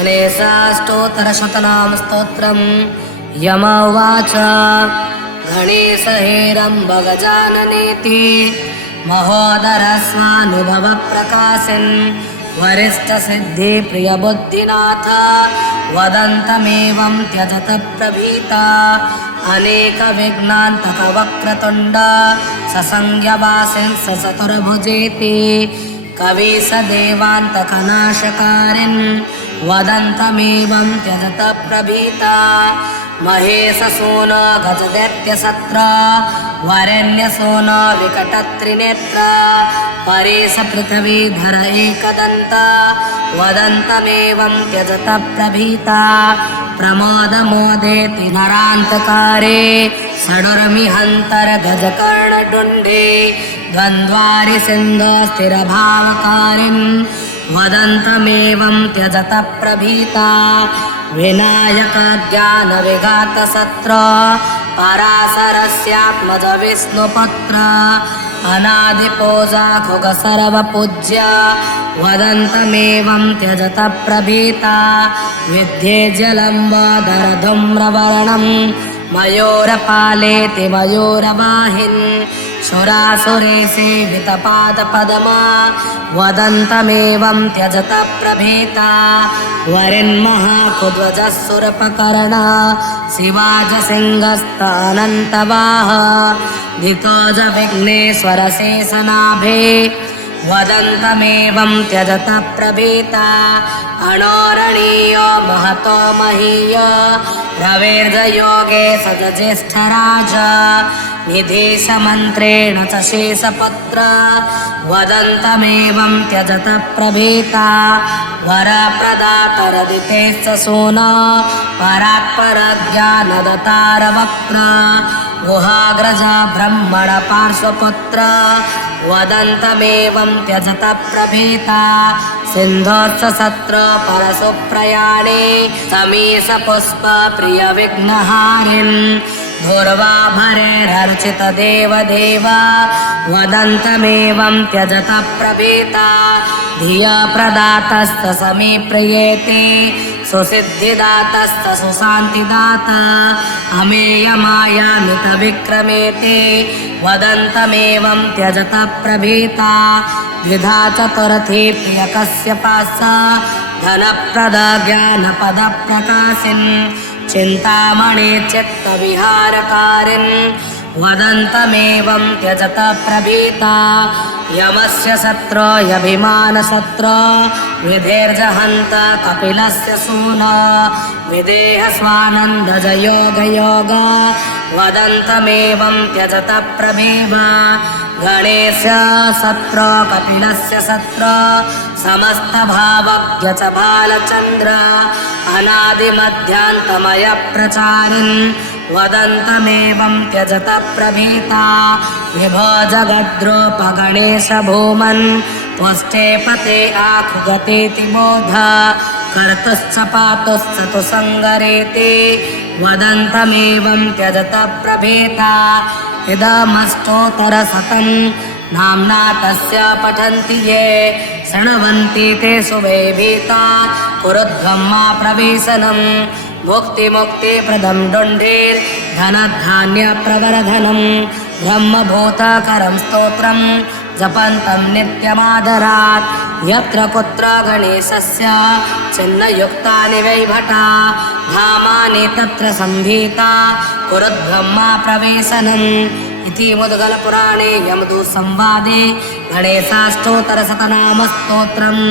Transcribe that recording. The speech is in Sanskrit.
गणेशाष्टोत्तरशतनाम स्तोत्रम्। यम उवाच गणेश हेरम्ब गजाननेति महोदरस्वानुभव प्रकाशिन् वरिष्ठसिद्धि प्रियबुद्धिनाथ वदन्तमेवं त्यजत प्रभीता अनेकविघ्नान्तकवक्रतुण्ड ससंज्ञवासिन् सचतुर्भुजेति कवीशदेवान्तकनाशकारिन् वदन्तमेवं त्यजत प्रभीता महेशसून गजदैत्यसत्र वरेण्यसून विकटत्रिनेत्र परेश पृथ्वीधर एकदन्त वदन्तमेवं त्यजत प्रभीता प्रमोदमोदेति नरान्तकारे षडुर्मिहन्तर्गजकर्णडुण्डे द्वन्द्वारि सिन्धो स्थिरभावकारिन् वदन्तमेवं त्यजत प्रभीता विनायकज्ञानविघातसत्र पराशरस्यात्मज विष्णुपत्र अनादिपूजाखुग सर्वपूज्य वदन्तमेवं त्यजत प्रभीता विद्ये जलम्बोदर धूम्रवर्णं मयूरपालेति मयूरवाहिन् सुरासुरे सेवितपादपद्मा वदन्तमेवं त्यजत प्रभीता वरिन्महाकुध्वजस्सुरपकर्ण शिवाजसिंहस्तानन्तवाह धितोज विघ्नेश्वर शेषनाभे वदन्तमेवं त्यजत प्रभीता अणोरणीयो महतो महीय रवेर्जयोगे सज्येष्ठराज निधेशमन्त्रेण च शेषपुत्र वदन्तमेवं त्यजत प्रभीता वरप्रदातरदितेश्च सूना परात्परज्ञानदतारवक्त्र गुहाग्रज ब्रह्मण पार्श्वपुत्र वदन्तमेवं त्यजत प्रभीता सिन्धोच्च सत्र परशुप्रयाणे समीशपुष्प प्रियविघ्नहारिन् धूर्वाभरेरर्चित देवदेव वदन्तमेवं त्यजत प्रभीता धिया प्रदातस्त समीप्रियेति सुसिद्धिदातस्त सुशान्तिदात अमेयमायामितविक्रमेति वदन्तमेवं त्यजत प्रभीता द्विधा चतुर्थी प्रियकस्यपास्स धनप्रद ज्ञानपदप्रकाशिन् चिन्तामणि चित्तविहारकारिन् वदन्तमेवं त्यजत प्रभीता यमस्य सत्रो यभिमानसत्रो विधेर्जहन्त कपिलस्य सूनो विदेहस्वानन्दजयोगयोग वदन्तमेवं त्यजत प्रभीवा गणेश सत्रो कपिलस्य सत्रो समस्तभावज्ञ च बालचन्द्र अनादिमध्यान्तमय प्रचारिन् वदन्तमेवं त्यजत प्रभीता विभो जगद्रूपगणेश भूमन् त्वष्टे पते आखुगतेति बोध कर्तुश्च पातुश्च तु सङ्गरेति वदन्तमेवं त्यजत प्रभीता इदमष्टोत्तरशतं नाम्ना तस्य पठन्ति ये शृण्वन्ति ते शुभे भीता कुरुध्वम्मा प्रवेशनम् मुक्तिमुक्तिप्रदं डुण्डीर्धनधान्यप्रवर्धनं ब्रह्मभूतकरं स्तोत्रं जपन्तं नित्यमादरात् यत्र कुत्र गणेशस्य चिह्नयुक्तानि वैभटा धामानि तत्र संभीता कुरुध्वम्मा प्रवेशनम् इति मुद्गलपुराणे यमदूतसंवादे गणेशाष्टोत्तरशतनाम स्तोत्रम्।